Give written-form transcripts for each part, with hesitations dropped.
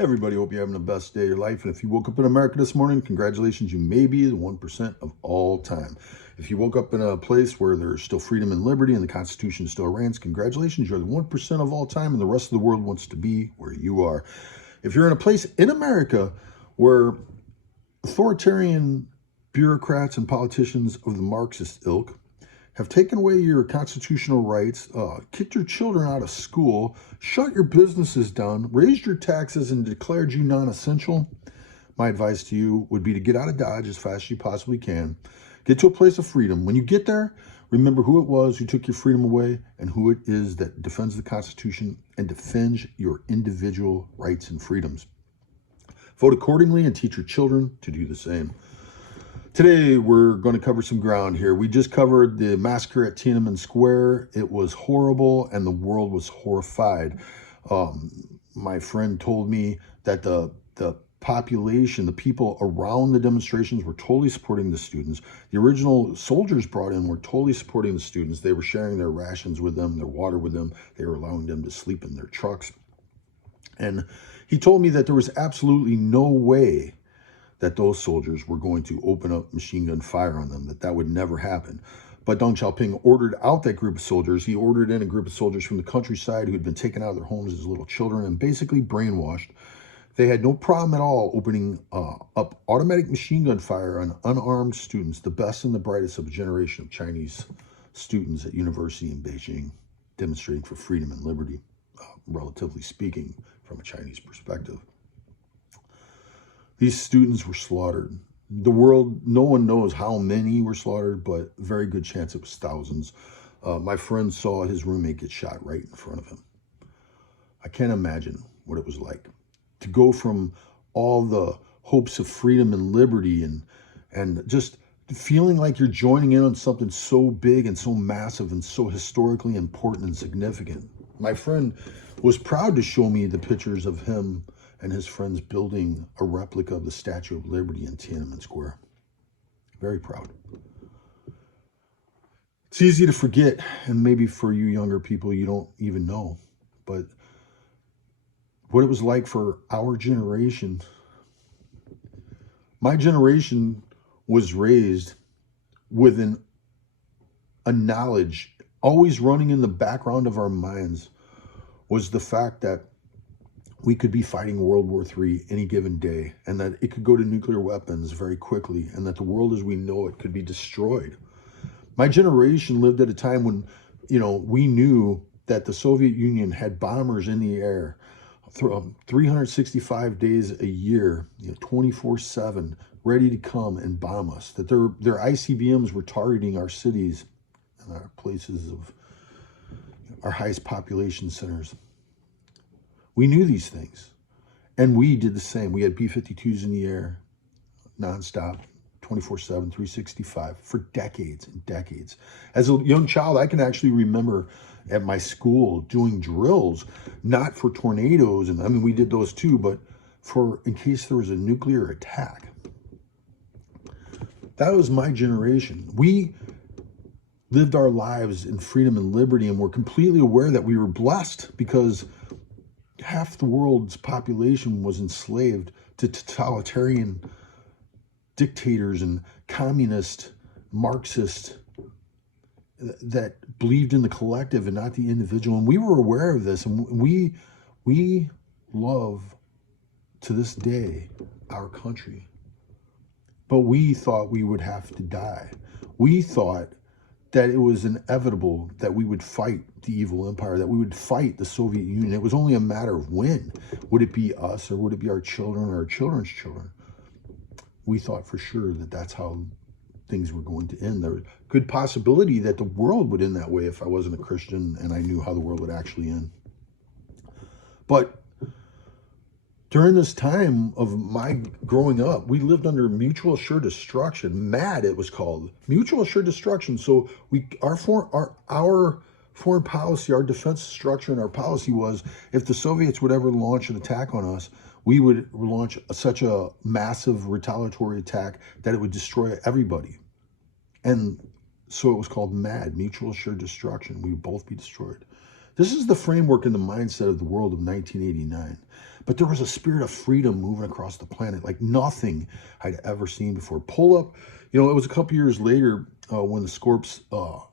Everybody, hope you're having the best day of your life. And if you woke up in America this morning, congratulations, you may be the 1% of all time. If you woke up in a place where there's still freedom and liberty and the Constitution still reigns, congratulations, you're the 1% of all time, and the rest of the world wants to be where you are. If you're in a place in America where authoritarian bureaucrats and politicians of the Marxist ilk have taken away your constitutional rights, kicked your children out of school, shut your businesses down, raised your taxes, and declared you non-essential, my advice to you would be to get out of Dodge as fast as you possibly can. Get to a place of freedom. When you get there, remember who it was who took your freedom away and who it is that defends the Constitution and defends your individual rights and freedoms. Vote accordingly and teach your children to do the same. Today, we're going to cover some ground here. We just covered the massacre at Tiananmen Square. It was horrible, and the world was horrified. My friend told me that the population, the people around the demonstrations were totally supporting the students. The original soldiers brought in were totally supporting the students. They were sharing their rations with them, their water with them. They were allowing them to sleep in their trucks. And he told me that there was absolutely no way that those soldiers were going to open up machine gun fire on them, that would never happen. But Deng Xiaoping ordered out that group of soldiers. He ordered in a group of soldiers from the countryside who had been taken out of their homes as little children and basically brainwashed. They had no problem at all opening up automatic machine gun fire on unarmed students, the best and the brightest of a generation of Chinese students at university in Beijing, demonstrating for freedom and liberty, relatively speaking, from a Chinese perspective. These students were slaughtered. The world, no one knows how many were slaughtered, but very good chance it was thousands. My friend saw his roommate get shot right in front of him. I can't imagine what it was like to go from all the hopes of freedom and liberty and just feeling like you're joining in on something so big and so massive and so historically important and significant. My friend was proud to show me the pictures of him and his friends building a replica of the Statue of Liberty in Tiananmen Square. Very proud. It's easy to forget, and maybe for you younger people, you don't even know, but what it was like for our generation. My generation was raised with a knowledge, always running in the background of our minds, was the fact that we could be fighting World War III any given day, and that it could go to nuclear weapons very quickly, and that the world as we know it could be destroyed. My generation lived at a time when, we knew that the Soviet Union had bombers in the air 365 days a year, 24/7, ready to come and bomb us, that their ICBMs were targeting our cities and our places of our highest population centers. We knew these things, and we did the same. We had B-52s in the air, nonstop, 24/7, 365, for decades and decades. As a young child, I can actually remember at my school doing drills, not for tornadoes, and I mean, we did those too, but for in case there was a nuclear attack. That was my generation. We lived our lives in freedom and liberty, and were completely aware that we were blessed because half the world's population was enslaved to totalitarian dictators and communist, Marxist that believed in the collective and not the individual. And we were aware of this, and we love to this day our country. But we thought we would have to die. We thought that it was inevitable that we would fight the evil empire, that we would fight the Soviet Union. It was only a matter of when. Would it be us, or would it be our children or our children's children? We thought for sure that that's how things were going to end. There was a good possibility that the world would end that way if I wasn't a Christian and I knew how the world would actually end. But during this time of my growing up, we lived under mutual assured destruction. MAD, it was called, mutual assured destruction. So our foreign policy, our defense structure and our policy was, if the Soviets would ever launch an attack on us, we would launch such a massive retaliatory attack that it would destroy everybody. And so it was called MAD, mutual assured destruction. We would both be destroyed. This is the framework and the mindset of the world of 1989. But there was a spirit of freedom moving across the planet like nothing I'd ever seen before. Pull up, it was a couple years later when the Scorps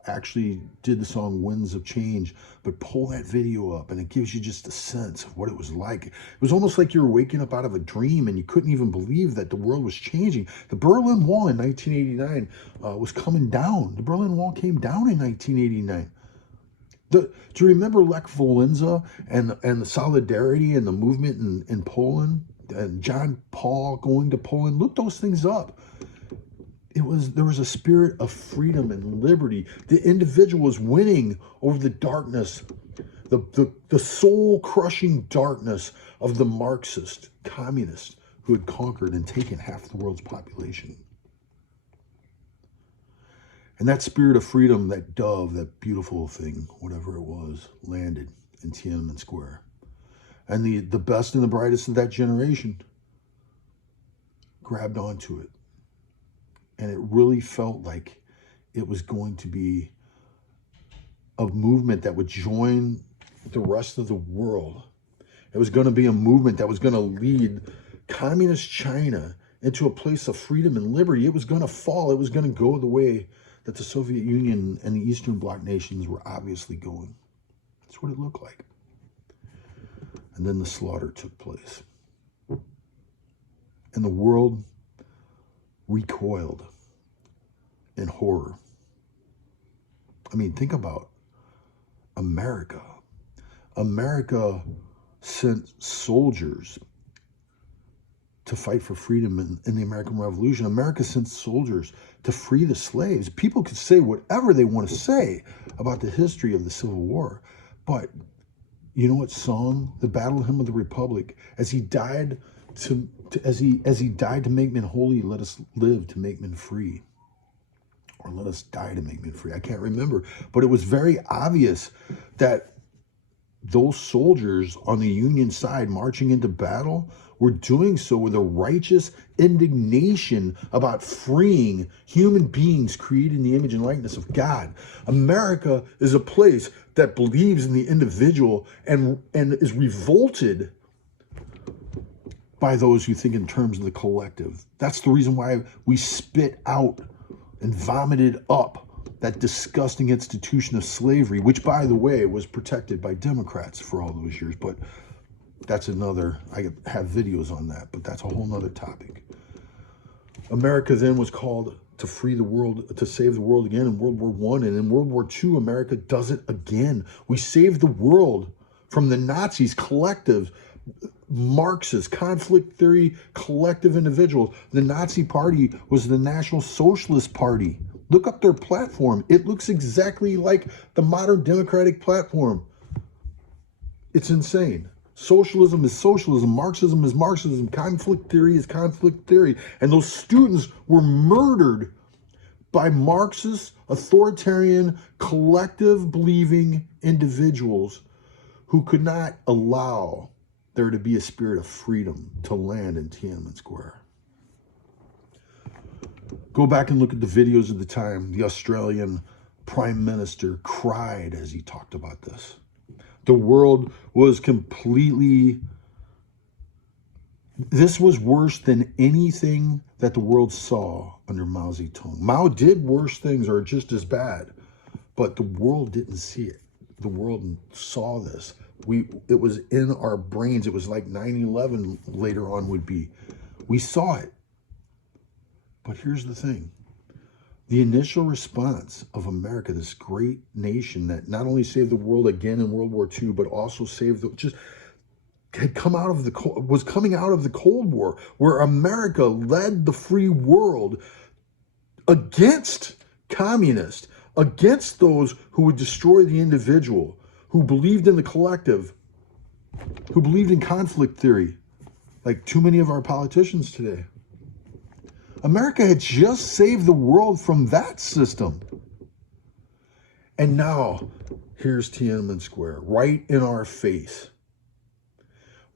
actually did the song Winds of Change, but pull that video up and it gives you just a sense of what it was like. It was almost like you were waking up out of a dream and you couldn't even believe that the world was changing. The Berlin Wall in 1989 was coming down. The Berlin Wall came down in 1989. Do you remember Lech Walesa and the solidarity and the movement in Poland and John Paul going to Poland? Look those things up. There was a spirit of freedom and liberty. The individual was winning over the darkness, the soul-crushing darkness of the Marxist communists who had conquered and taken half the world's population. And that spirit of freedom, that dove, that beautiful thing, whatever it was, landed in Tiananmen Square. And the best and the brightest of that generation grabbed onto it. And it really felt like it was going to be a movement that would join the rest of the world. It was going to be a movement that was going to lead communist China into a place of freedom and liberty. It was going to fall. It was going to go the way that the Soviet Union and the Eastern Bloc nations were obviously going. That's what it looked like. And then the slaughter took place. And the world recoiled in horror. I mean, think about America. America sent soldiers to fight for freedom in the American Revolution. America sent soldiers to free the slaves. People could say whatever they want to say about the history of the Civil War, but you know what song? The Battle Hymn of the Republic. As he died as he died to make men holy, let us live to make men free. Or let us die to make men free. I can't remember, but it was very obvious that those soldiers on the Union side marching into battle were doing so with a righteous indignation about freeing human beings created in the image and likeness of God. America is a place that believes in the individual and is revolted by those who think in terms of the collective. That's the reason why we spit out and vomited up that disgusting institution of slavery, which, by the way, was protected by Democrats for all those years. But that's another, I have videos on that, but that's a whole nother topic. America then was called to free the world, to save the world again in World War I. And in World War II, America does it again. We saved the world from the Nazis, collective, Marxist, conflict theory, collective individuals. The Nazi Party was the National Socialist Party. Look up their platform. It looks exactly like the modern Democratic platform. It's insane. Socialism is socialism. Marxism is Marxism. Conflict theory is conflict theory. And those students were murdered by Marxist, authoritarian, collective-believing individuals who could not allow there to be a spirit of freedom to land in Tiananmen Square. Go back and look at the videos of the time. The Australian Prime Minister cried as he talked about this. The world was completely... This was worse than anything that the world saw under Mao Zedong. Mao did worse things or just as bad, but the world didn't see it. The world saw this. It was in our brains. It was like 9/11 later on would be. We saw it. But here's the thing. The initial response of America, this great nation that not only saved the world again in World War II, but also saved was coming out of the Cold War, where America led the free world against communists, against those who would destroy the individual, who believed in the collective, who believed in conflict theory, like too many of our politicians today. America had just saved the world from that system. And now, here's Tiananmen Square, right in our face.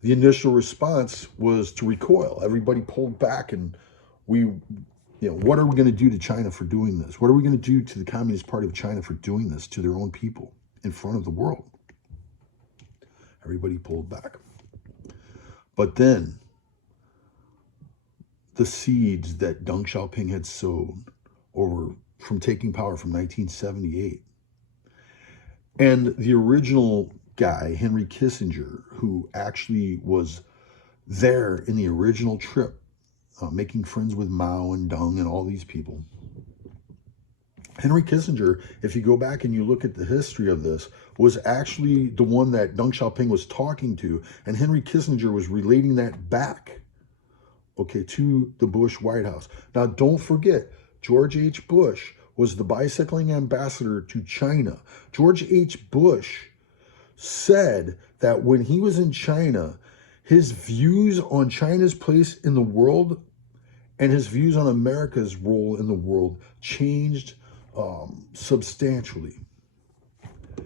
The initial response was to recoil. Everybody pulled back and what are we going to do to China for doing this? What are we going to do to the Communist Party of China for doing this to their own people in front of the world? Everybody pulled back. But then the seeds that Deng Xiaoping had sown over from taking power from 1978, and the original guy, Henry Kissinger, who actually was there in the original trip, making friends with Mao and Deng and all these people. Henry Kissinger, if you go back and you look at the history of this, was actually the one that Deng Xiaoping was talking to, and Henry Kissinger was relating that back, okay, to the Bush White House. Now, don't forget, George H. Bush was the bicycling ambassador to China. George H. Bush said that when he was in China, his views on China's place in the world and his views on America's role in the world changed substantially.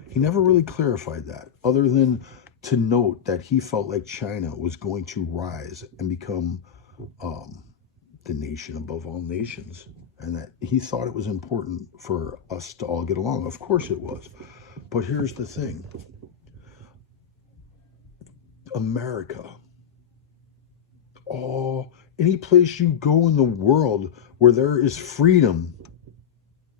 He never really clarified that, other than to note that he felt like China was going to rise and become the nation above all nations, and that he thought it was important for us to all get along. Of course it was. But here's the thing. America, any place you go in the world where there is freedom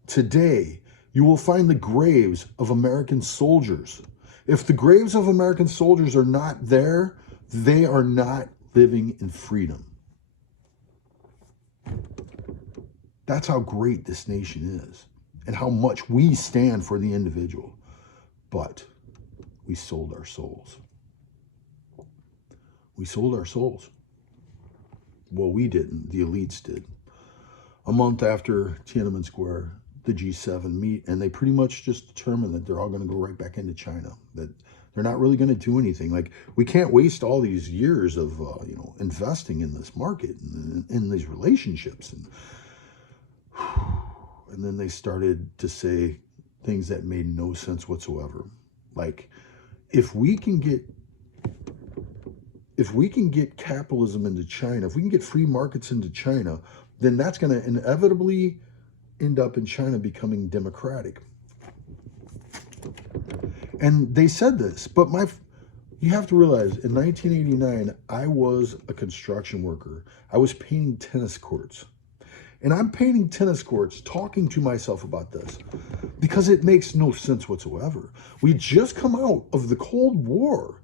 today, you will find the graves of American soldiers. If the graves of American soldiers are not there, they are not living in freedom. That's how great this nation is and how much we stand for the individual. But we sold our souls. We sold our souls. Well, we didn't. The elites did. A month after Tiananmen Square, the G7 meet, and they pretty much just determine that they're all going to go right back into China, that they're not really going to do anything. Like, we can't waste all these years of investing in this market and in these relationships. And then they started to say things that made no sense whatsoever. Like, if we can get capitalism into China, if we can get free markets into China, then that's going to inevitably end up in China becoming democratic. And they said this, but you have to realize, in 1989, I was a construction worker. I was painting tennis courts. And I'm painting tennis courts, talking to myself about this, because it makes no sense whatsoever. We just come out of the Cold War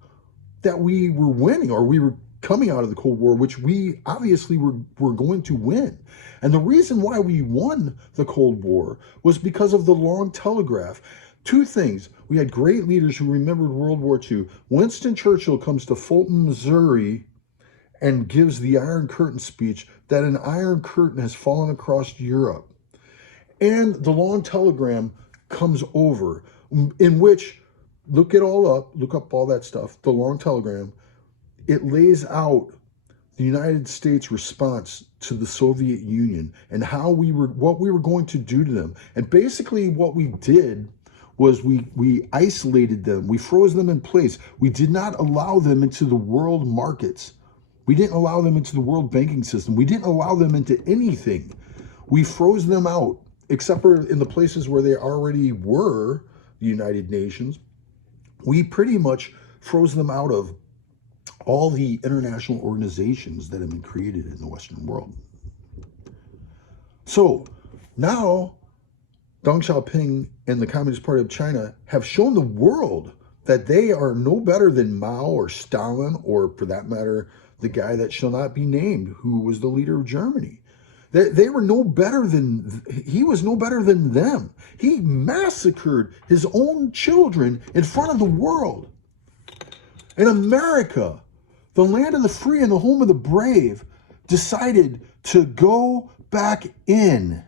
that we were winning, or we were coming out of the Cold War, which we obviously were going to win. And the reason why we won the Cold War was because of the long telegraph. Two things. We had great leaders who remembered World War II. Winston Churchill comes to Fulton, Missouri, and gives the Iron Curtain speech that an Iron Curtain has fallen across Europe. And the long telegram comes over, in which, look up all that stuff, the long telegram, it lays out the United States response to the Soviet Union and what we were going to do to them. And basically what we did was we isolated them. We froze them in place. We did not allow them into the world markets. We didn't allow them into the world banking system. We didn't allow them into anything. We froze them out, except for in the places where they already were, the United Nations. We pretty much froze them out of all the international organizations that have been created in the Western world. So now Deng Xiaoping and the Communist Party of China have shown the world that they are no better than Mao or Stalin, or for that matter, the guy that shall not be named, who was the leader of Germany. They were no better than, he was no better than them. He massacred his own children in front of the world. And America, the land of the free and the home of the brave, decided to go back in.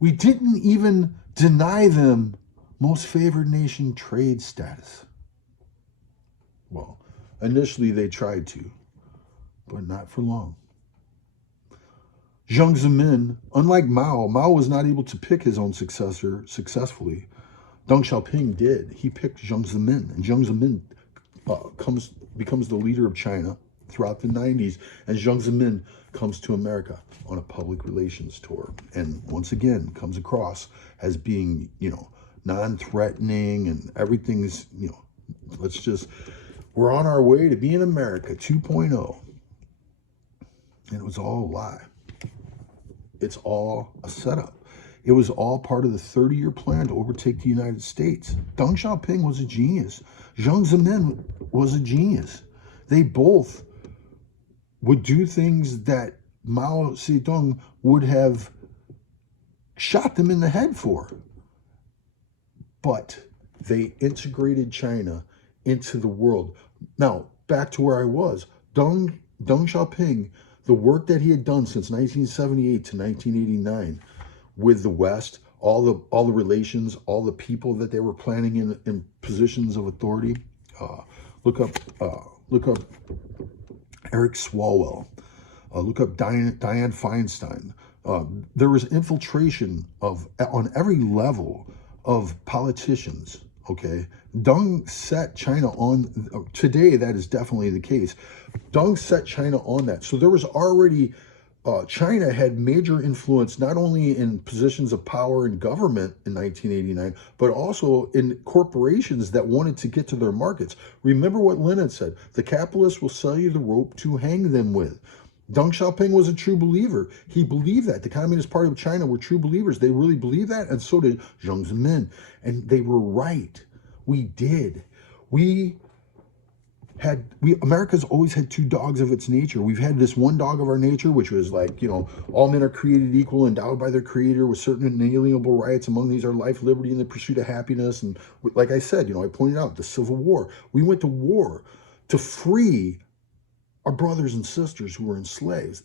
We didn't even deny them most favored nation trade status. Well, initially they tried to, but not for long. Jiang Zemin, unlike Mao was not able to pick his own successor successfully. Deng Xiaoping did. He picked Jiang Zemin, and Jiang Zemin becomes the leader of China throughout the 90s, and Jiang Zemin comes to America on a public relations tour, and once again comes across as being, non-threatening, and everything's, you know, we're on our way to being America 2.0. And it was all a lie. It's all a setup. It was all part of the 30-year plan to overtake the United States. Deng Xiaoping was a genius. Jiang Zemin was a genius. They both would do things that Mao Zedong would have shot them in the head for. But they integrated China into the world. Now, back to where I was. Deng Xiaoping, the work that he had done since 1978 to 1989 with the West, all the relations, all the people that they were planning in positions of authority. Look up Eric Swalwell. Look up Dianne Feinstein. There was infiltration on every level of politicians. Okay, Deng set China on. Today, that is definitely the case. Deng set China on that. So there was already, China had major influence, not only in positions of power in government in 1989, but also in corporations that wanted to get to their markets. Remember what Lenin said, the capitalists will sell you the rope to hang them with. Deng Xiaoping was a true believer. He believed that. The Communist Party of China were true believers. They really believed that, and so did Jiang Zemin. And they were right. We did. America's always had two dogs of its nature. We've had this one dog of our nature, which was like, you know, all men are created equal, endowed by their creator with certain inalienable rights. Among these are life, liberty, and the pursuit of happiness. And like I said, you know, I pointed out the Civil War. We went to war to free our brothers and sisters who were enslaved.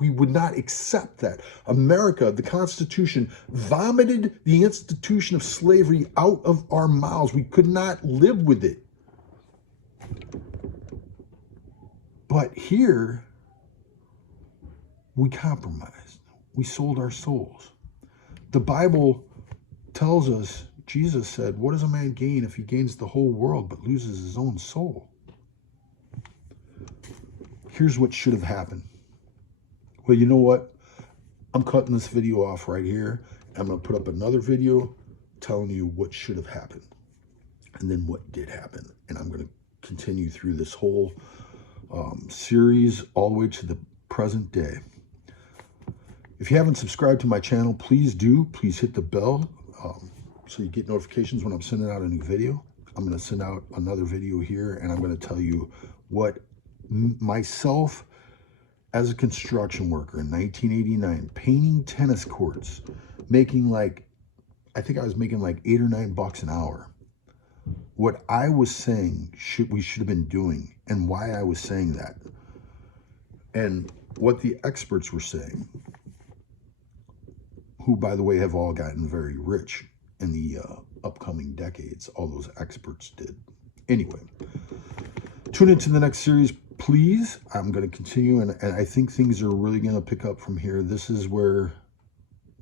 We would not accept that. America, the Constitution, vomited the institution of slavery out of our mouths. We could not live with it. But here, we compromised. We sold our souls. The Bible tells us, Jesus said, what does a man gain if he gains the whole world but loses his own soul? Here's what should have happened. Well, you know what? I'm cutting this video off right here. I'm going to put up another video telling you what should have happened and then what did happen. And I'm going to continue through this whole series all the way to the present day. If you haven't subscribed to my channel, please do. Please hit the bell so you get notifications when I'm sending out a new video. I'm going to send out another video here, and I'm going to tell you what myself as a construction worker in 1989, painting tennis courts, making like, I think I was making like $8 or $9 an hour. What I was saying we should have been doing, and why I was saying that, and what the experts were saying, who, by the way, have all gotten very rich in the upcoming decades. All those experts did. Anyway, tune into the next series, please. I'm going to continue, and I think things are really going to pick up from here. This is where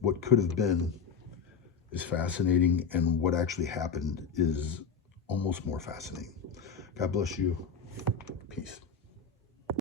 what could have been is fascinating, and what actually happened is almost more fascinating. God bless you. Peace.